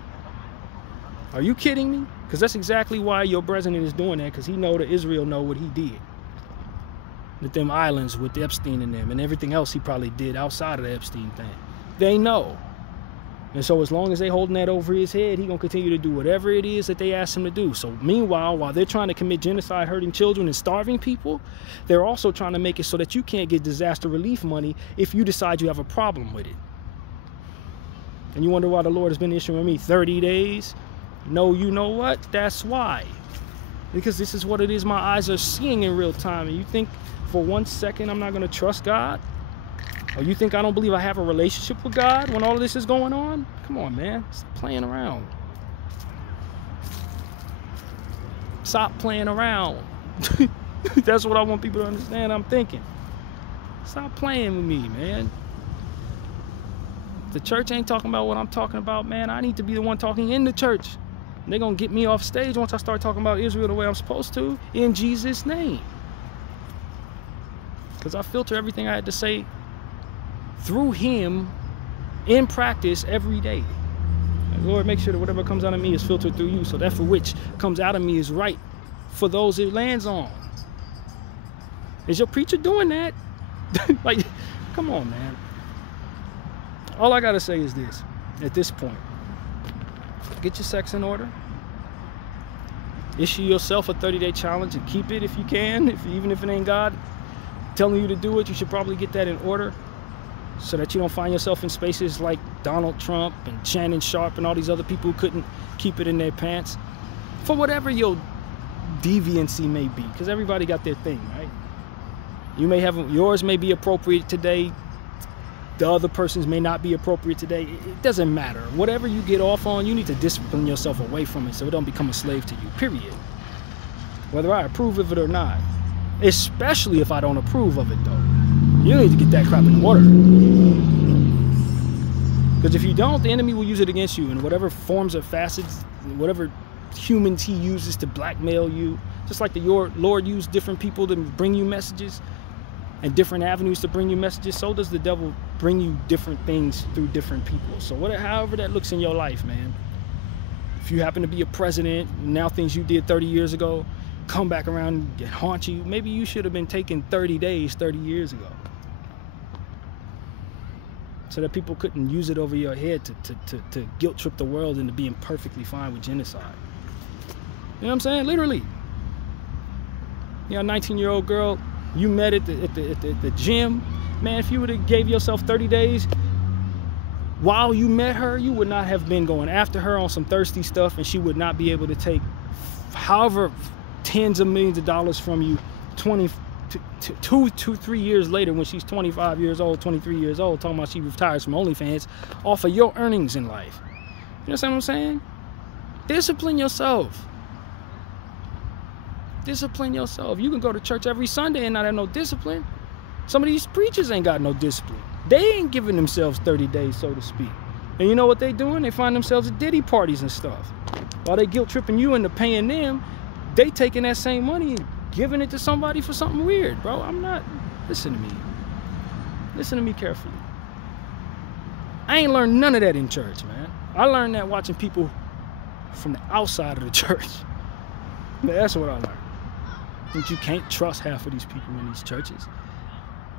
Are you kidding me? Because that's exactly why your president is doing that, because he know that Israel know what he did with them islands with Epstein in them and everything else he probably did outside of the Epstein thing. They know. And so as long as they holding that over his head, he gonna continue to do whatever it is that they ask him to do. So meanwhile, while they're trying to commit genocide, hurting children and starving people, they're also trying to make it so that you can't get disaster relief money if you decide you have a problem with it. And you wonder why the Lord has been issuing me 30 days? No, you know what? That's why. Because this is what it is my eyes are seeing in real time. And you think for 1 second I'm not gonna trust God? Or you think I don't believe I have a relationship with God when all of this is going on? Come on, man. Stop playing around. Stop playing around. That's what I want people to understand. I'm thinking. Stop playing with me, man. If the church ain't talking about what I'm talking about, man, I need to be the one talking in the church. They're going to get me off stage once I start talking about Israel the way I'm supposed to, in Jesus' name. Because I filter everything I had to say through him in practice every day. Lord, make sure that whatever comes out of me is filtered through you, so that for which comes out of me is right for those it lands on. Is your preacher doing that? Like, come on, man. All I gotta say is this at this point: get your sex in order. Issue yourself a 30-day challenge and keep it if you can. Even if it ain't God telling you to do it, you should probably get that in order, so that you don't find yourself in spaces like Donald Trump and Shannon Sharp and all these other people who couldn't keep it in their pants for whatever your deviancy may be, because everybody got their thing, right? You may have, yours may be appropriate today, the other person's may not be appropriate today. It doesn't matter. Whatever you get off on, you need to discipline yourself away from it so it don't become a slave to you, period. Whether I approve of it or not. Especially if I don't approve of it, though. You need to get that crap in order. Because if you don't, the enemy will use it against you in whatever forms or facets, whatever humans he uses to blackmail you. Just like the Lord used different people to bring you messages and different avenues to bring you messages, so does the devil bring you different things through different people. So however that looks in your life, man. If you happen to be a president, now things you did 30 years ago come back around and haunt you, maybe you should have been taking 30 days 30 years ago. So that people couldn't use it over your head to guilt trip the world into being perfectly fine with genocide. You know what I'm saying? Literally. You know, a 19-year-old girl you met at the gym, man, if you would have gave yourself 30 days while you met her, you would not have been going after her on some thirsty stuff, and she would not be able to take however tens of millions of dollars from you 3 years later when she's 25 years old, 23 years old, talking about she retires from OnlyFans off of your earnings in life. You know what I'm saying? Discipline yourself. Discipline yourself. You can go to church every Sunday and not have no discipline. Some of these preachers ain't got no discipline. They ain't giving themselves 30 days, so to speak. And you know what they doing? They find themselves at Diddy parties and stuff. While they guilt tripping you into paying them, they taking that same money and giving it to somebody for something weird, bro. I'm not... Listen to me. Listen to me carefully. I ain't learned none of that in church, man. I learned that watching people from the outside of the church. That's what I learned. That you can't trust half of these people in these churches,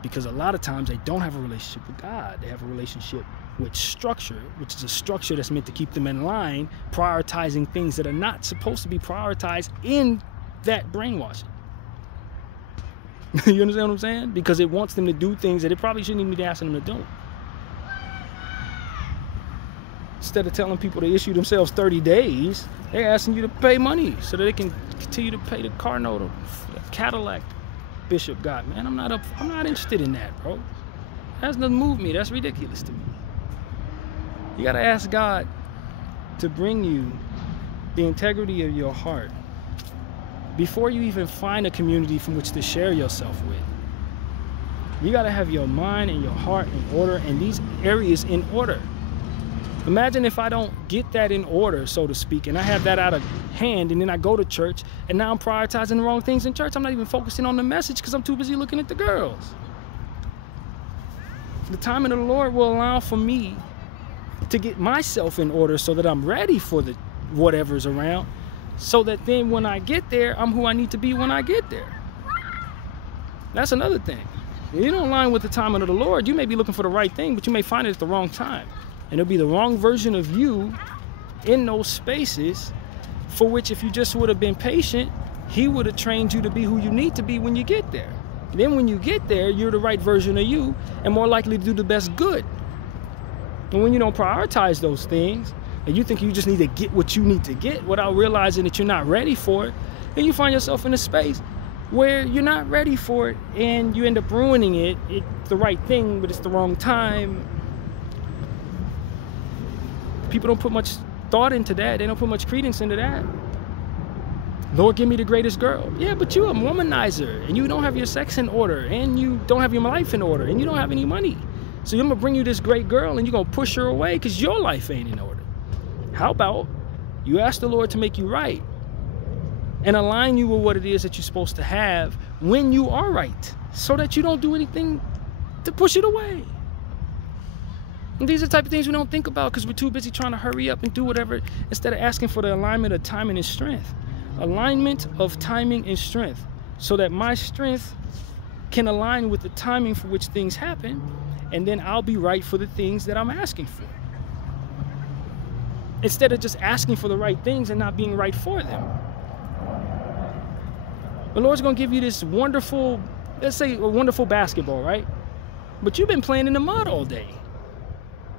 because a lot of times they don't have a relationship with God. They have a relationship with structure, which is a structure that's meant to keep them in line, prioritizing things that are not supposed to be prioritized in that brainwashing. You understand what I'm saying? Because it wants them to do things that it probably shouldn't even be asking them to do. Instead of telling people to issue themselves 30 days, they're asking you to pay money so that they can continue to pay the car note or the Cadillac Bishop got. Man, I'm not interested in that, bro. That doesn't move me. That's ridiculous to me. You gotta ask God to bring you the integrity of your heart before you even find a community from which to share yourself with. You gotta have your mind and your heart in order, and these areas in order. Imagine if I don't get that in order, so to speak, and I have that out of hand, and then I go to church, and now I'm prioritizing the wrong things in church. I'm not even focusing on the message because I'm too busy looking at the girls. The timing of the Lord will allow for me to get myself in order so that I'm ready for the whatever's around, so that then when I get there, I'm who I need to be when I get there. That's another thing. If you don't align with the timing of the Lord, you may be looking for the right thing, but you may find it at the wrong time. And it'll be the wrong version of you in those spaces, for which if you just would have been patient, he would have trained you to be who you need to be when you get there. Then when you get there, you're the right version of you and more likely to do the best good. And when you don't prioritize those things, and you think you just need to get what you need to get without realizing that you're not ready for it, then you find yourself in a space where you're not ready for it, and you end up ruining it. It's the right thing, but it's the wrong time. People don't put much thought into that. They don't put much credence into that. Lord, give me the greatest girl. Yeah, but you're a womanizer, and you don't have your sex in order, and you don't have your life in order, and you don't have any money. So I'm going to bring you this great girl, and you're going to push her away because your life ain't in order. How about you ask the Lord to make you right and align you with what it is that you're supposed to have when you are right, so that you don't do anything to push it away. And these are the type of things we don't think about because we're too busy trying to hurry up and do whatever, instead of asking for the alignment of timing and strength. Alignment of timing and strength, so that my strength can align with the timing for which things happen, and then I'll be right for the things that I'm asking for. Instead of just asking for the right things and not being right for them. The Lord's going to give you this wonderful, let's say a wonderful basketball, right? But you've been playing in the mud all day.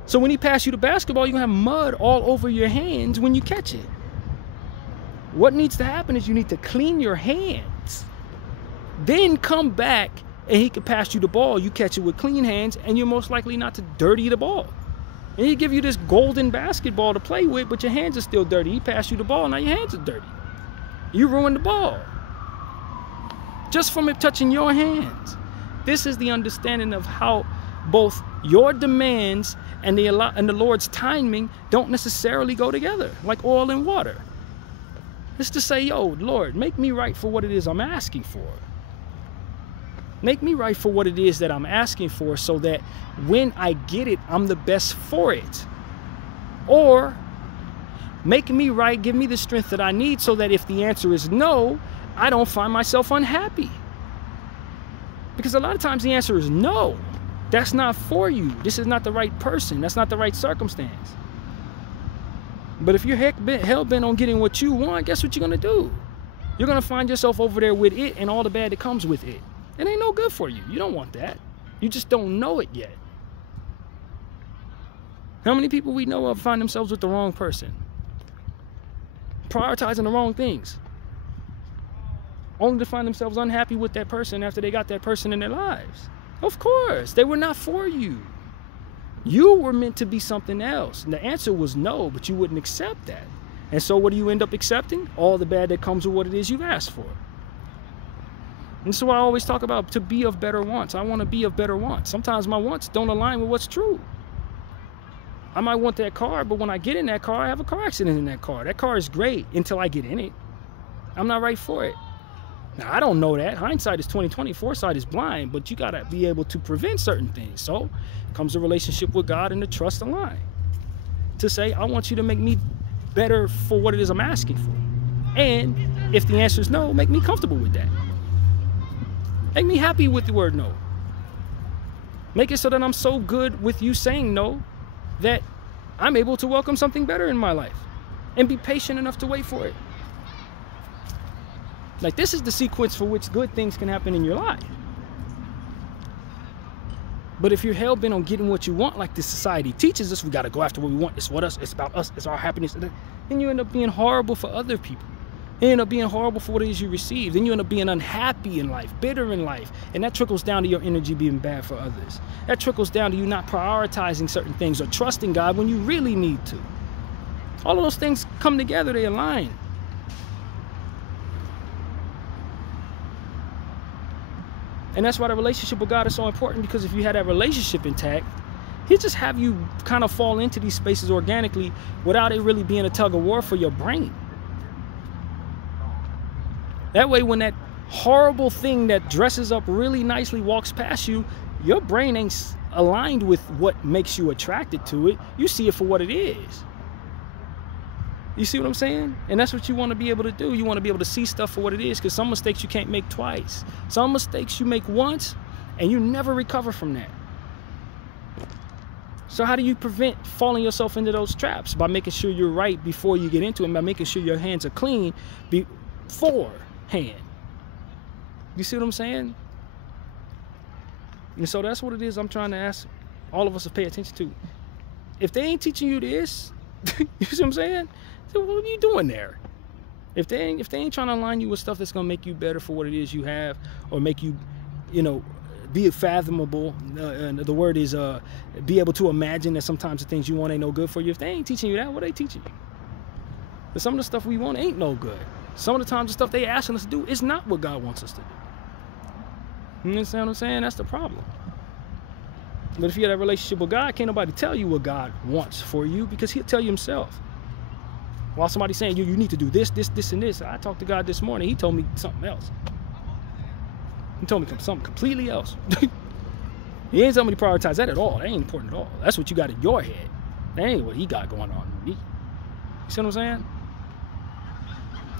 So when he passes you the basketball, you're going to have mud all over your hands when you catch it. What needs to happen is you need to clean your hands. Then come back and he can pass you the ball. You catch it with clean hands, and you're most likely not to dirty the ball. And he give you this golden basketball to play with, but your hands are still dirty. He passed you the ball, now your hands are dirty. You ruined the ball just from it touching your hands. This is the understanding of how both your demands and the Lord's timing don't necessarily go together, like oil and water. It's to say, yo, Lord, make me right for what it is I'm asking for. Make me right for what it is that I'm asking for, so that when I get it, I'm the best for it. Or make me right, give me the strength that I need, so that if the answer is no, I don't find myself unhappy. Because a lot of times the answer is no. That's not for you. This is not the right person. That's not the right circumstance. But if you're hell-bent on getting what you want, guess what you're going to do? You're going to find yourself over there with it and all the bad that comes with it. It ain't no good for you. You don't want that. You just don't know it yet. How many people we know of find themselves with the wrong person? Prioritizing the wrong things. Only to find themselves unhappy with that person after they got that person in their lives. Of course, they were not for you. You were meant to be something else. And the answer was no, but you wouldn't accept that. And so what do you end up accepting? All the bad that comes with what it is you've asked for. And so I always talk about to be of better wants. I want to be of better wants. Sometimes my wants don't align with what's true. I might want that car, but when I get in that car, I have a car accident in that car. That car is great until I get in it. I'm not right for it. Now, I don't know that. Hindsight is 20/20. Foresight is blind, but you got to be able to prevent certain things. So comes a relationship with God and the trust align. To say, I want you to make me better for what it is I'm asking for. And If the answer is no, make me comfortable with that. Make me happy with the word no. Make it so that I'm so good with you saying no that I'm able to welcome something better in my life and be patient enough to wait for it. Like, this is the sequence for which good things can happen in your life. But if you're hell-bent on getting what you want, like this society teaches us, we got to go after what we want. It's what us. It's about us. It's our happiness. Then you end up being horrible for other people. You end up being horrible for what it is you receive. Then you end up being unhappy in life, bitter in life. And that trickles down to your energy being bad for others. That trickles down to you not prioritizing certain things or trusting God when you really need to. All of those things come together. They align. And that's why the relationship with God is so important, because if you had that relationship intact, He'll just have you kind of fall into these spaces organically without it really being a tug of war for your brain. That way, when that horrible thing that dresses up really nicely walks past you, your brain ain't aligned with what makes you attracted to it. You see it for what it is. You see what I'm saying? And that's what you want to be able to do. You want to be able to see stuff for what it is, because some mistakes you can't make twice. Some mistakes you make once, and you never recover from that. So how do you prevent falling yourself into those traps? By making sure you're right before you get into it, and by making sure your hands are clean beforehand. You see what I'm saying? And so that's what it is I'm trying to ask all of us to pay attention to. If they ain't teaching you this, you see what I'm saying? So what are you doing there? If they ain't trying to align you with stuff that's gonna make you better for what it is you have, or make you, be fathomable. And the word is be able to imagine that sometimes the things you want ain't no good for you. If they ain't teaching you that, what are they teaching you? But some of the stuff we want ain't no good. Some of the times the stuff they asking us to do is not what God wants us to do. You understand what I'm saying? That's the problem. But if you have that relationship with God, can't nobody tell you what God wants for you, because He'll tell you Himself. While somebody's saying you need to do this, and this. I talked to God this morning. He told me something else. He told me something completely else. He ain't telling me to prioritize that at all. That ain't important at all. That's what you got in your head. That ain't what He got going on in me. You see what I'm saying?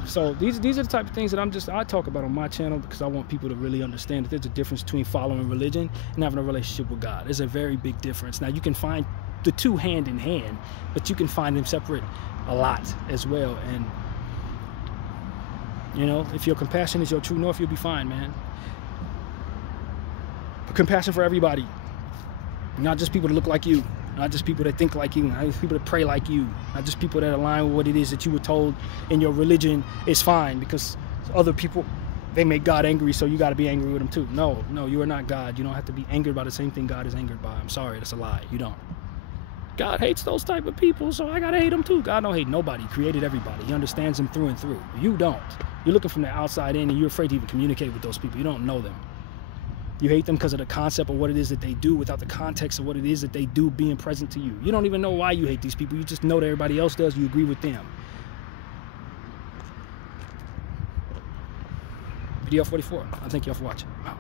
So these are the type of things that I talk about on my channel, because I want people to really understand that there's a difference between following religion and having a relationship with God. There's a very big difference. Now, you can find the two hand in hand, but you can find them separate a lot as well. And if your compassion is your true north, you'll be fine, man. But compassion for everybody, not just people that look like you, not just people that think like you, not just people that pray like you, not just people that align with what it is that you were told in your religion is fine, because other people, they make God angry, so you got to be angry with Him too. No, you are not God. You don't have to be angered by the same thing God is angered by. I'm sorry, that's a lie. You don't. God hates those type of people, so I got to hate them too. God don't hate nobody. He created everybody. He understands them through and through. You don't. You're looking from the outside in, and you're afraid to even communicate with those people. You don't know them. You hate them because of the concept of what it is that they do, without the context of what it is that they do being present to you. You don't even know why you hate these people. You just know that everybody else does. You agree with them. Bdf 44. I thank y'all for watching. Wow.